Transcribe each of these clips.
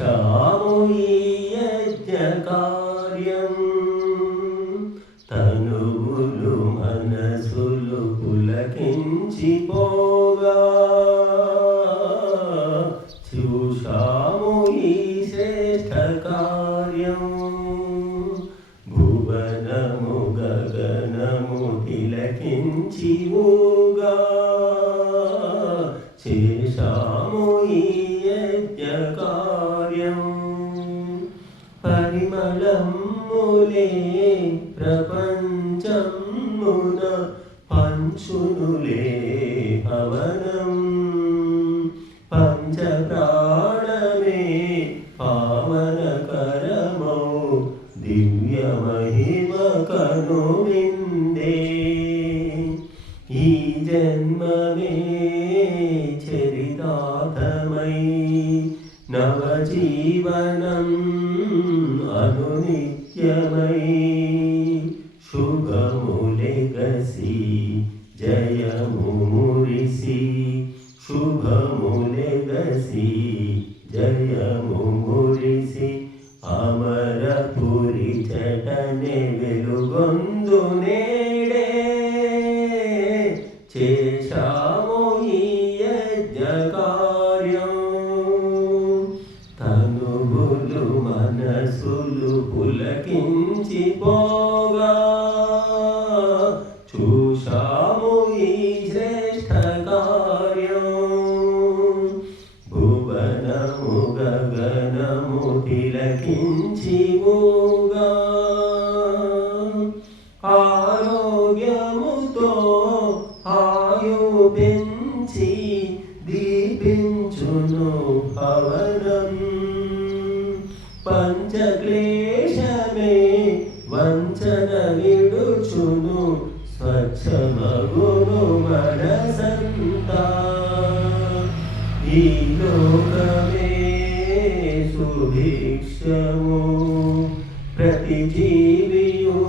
చూశాము ఈ యజ్ఞకార్యం. తనువులు మనసులు పులకించిపోగా చూశాము ఈ శ్రేష్ఠ కార్యం. భువనము గగనము తిలకించి ఊగా చేశాము ఈ యజ్ఞకార్యం. పరిమళములే ప్రపంచమున పంచునులే పవనం. పంచప్రాణమే పావనకరమౌ దివ్య మహిమ కనువిందే. ఈ జన్మమే చరితార్థమై నవజీవనం అనునిత్యమై శుభములెగసి జయము మురిసి. శుభములెగసి జయము మురిసి అమరపురి చటనే వెలుగొందు నేడే. చేశాము ఈ యజ్ఞకార్యం. తనువులు మనసులు పులకించిపోగా చూశాము ఈ శ్రేష్ఠ కార్యం. భువనము గగనము తిలకించి ఊగా ఆరోగ్యముతో ఆయు పెంచి దీపించును పవనం. పంచక్లేశమే వంచన విడుచును స్వచ్ఛమగును మనసంతా. ఈ లోకమే సుభిక్షము ప్రతి జీవియు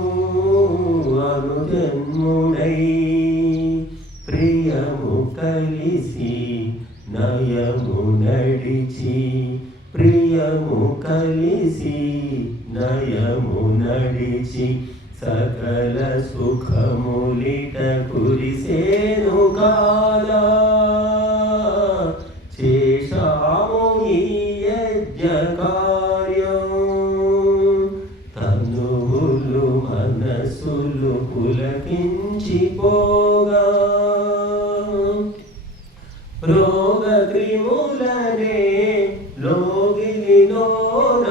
అనుజన్మునై. ప్రియము కలిసి నయము నడిచి. ప్రియము కలిసి నయము నడిచి సకల సుఖములిట కురిసేను కాలా. చేశాము ఈ యజ్ఞకార్యం. తనువులు మనసులు పులకించిపోగా రోగక్రిములనే లోగిలిలోన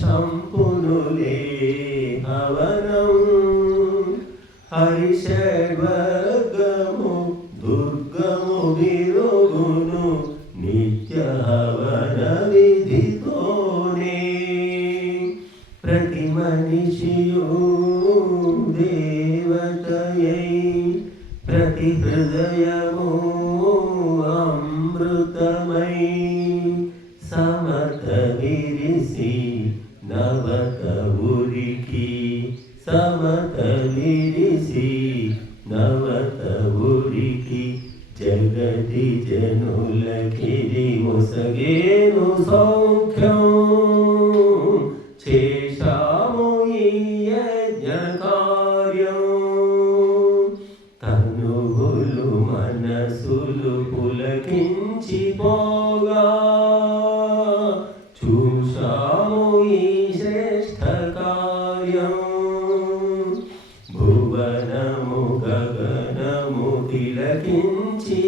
చంపునులే హవనం. హరిషడ్వర్గము దుర్గము విరుగును నిత్య హవన విధితోనే. ప్రతి మనిషియు దేవతయై ప్రతి హృదయము అమృతమై. సమత విరిసి నవత ఉరికి. సమత విరిసి నవత ఉరికి. జగతి జనులకిది ముసగేను సౌఖ్యం. చేశాము ఈ యజ్ఞకార్యం. తనువులు మనసులు పులకించిపోగా చూశాము ఈ శ్రేష్ఠ కార్యం. భువనము గగనము తిలకించి